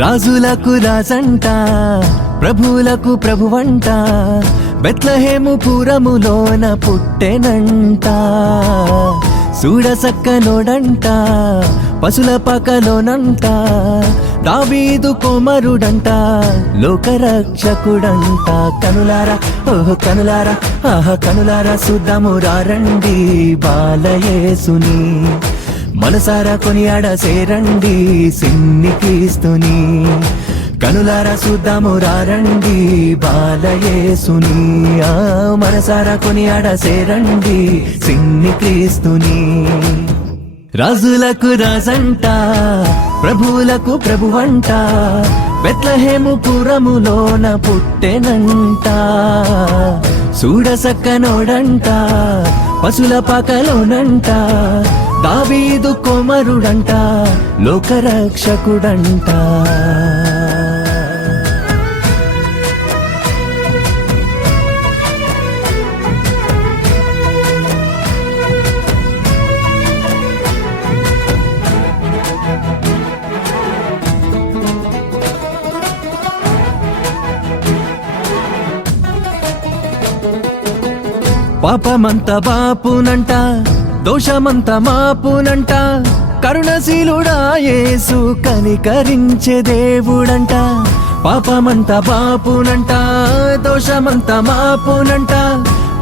రాజులకు రాజంట, ప్రభువులకు ప్రభువంట, బెత్లెహేము పురములోన పుట్టెనంట. చూడసక్కనోడంట, పశుల పకలోనంట, దావీదు కుమారుడంట, లోకరక్షకుడంట. కనులారా ఓహో కనులారా ఆహా కనులారా చూద్దాము రండి బాలయేసుని, మనసారా కొనియాడ సేరండి సిన్ని క్రీస్తుని. కనులారా చూద్దాము రండి బాలయేసుని, మనసారా కొనియాడ సేరండి సిన్ని క్రీస్తుని. రాజులకు రాజంట, ప్రభువులకు ప్రభువంట, బెత్లెహేము పురములోన పుట్టెనంట. చూడసక్కనోడంట, పశుల పకలోనంట, దావీదు కుమారుడంట, లోకరక్షకుడంట. పాపమంత బాపునంట, దోషమంత మాపునంట, కరుణశీలుడా యేసు కనికరించే దేవుడంట. పాపమంత బాపునంట, దోషమంత మాపునంట,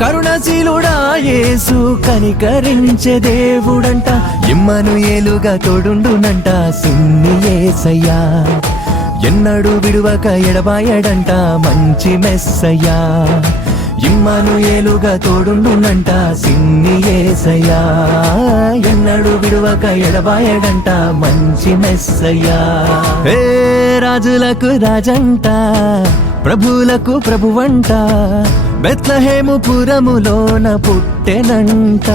కరుణశీలుడా యేసు కనికరించే దేవుడంట. ఇమ్మనుయేలుగా తోడుండునంట సిన్ని యేసయ్యా, ఎన్నడూ విడువక ఎడబాయడంట మంచి మెస్సయ్యా. ఇమ్మనుయేలుగా తోడుండునంట సిన్ని యేసయ్యా, ఎన్నడూ విడువక ఎడబాయడంట మంచి మెస్సయ్యా. హే రాజులకు రాజంట, ప్రభువులకు ప్రభువంట, బెత్లెహేము పురములోన పుట్టెనంట.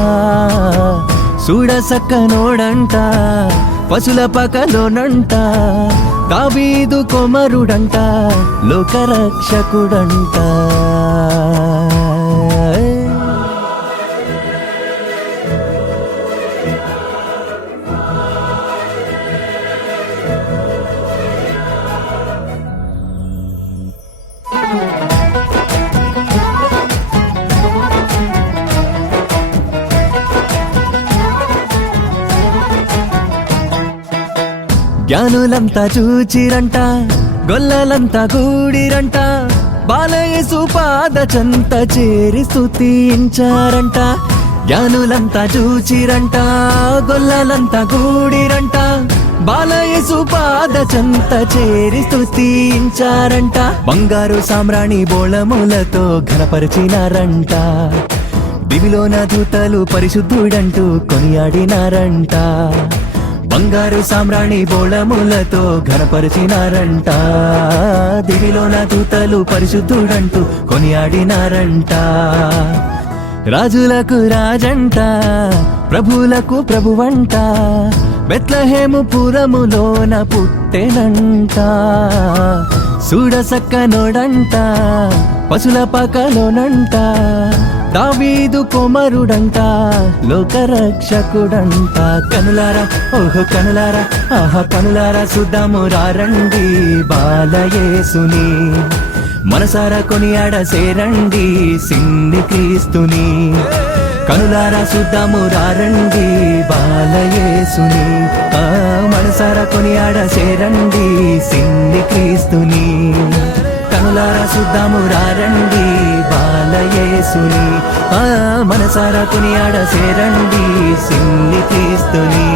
చూడసక్కనోడంట, పశుల పకలోనంట, దావీదు కుమారుడంట, లోకరక్షకుడంట. జ్ఞానులంతా చూచిరంట, గొల్లలంతా గూడిరంట, బాలయేసు పాద చెంత చేరి స్తుతించారంట. జ్ఞానులంతా చూచిరంట, గొల్లలంతా గూడిరంట, బాలయేసు పాద చెంత చేరి స్తుతించారంట. బంగారు సామ్రాణి బోళములతో ఘనపరిచినారంట, దివిలోన దూతలు పరిశుద్ధుడంటూ కొనియాడినారంట. బంగారు సామ్రాణి బోళములతో ఘనపరిచినారంట, దివిలోన దూతలు పరిశుద్ధుడంటూ కొనియాడినారంట. రాజులకు రాజంట, ప్రభువులకు ప్రభువంట, బెత్లెహేము పురములోన పుట్టెనంట. చూడసక్కనోడంట, పశుల పకలోనంట, దావీదు కుమారుడంట, లోకరక్షకుడంట. కనులారా ఓహో కనులారా ఆహా కనులారా చూద్దాము రండి బాలయేసుని, మనసారా కొనియాడ సేరండి సిన్ని క్రీస్తుని. కనులారా చూద్దాము రండి బాలయేసుని, మనసారా కొనియాడ సేరండి సిన్ని క్రీస్తుని. కనులారా చూద్దాము రండి బాలయేసుని, మనసారా కొనియాడ సేరండి సిన్ని క్రీస్తుని.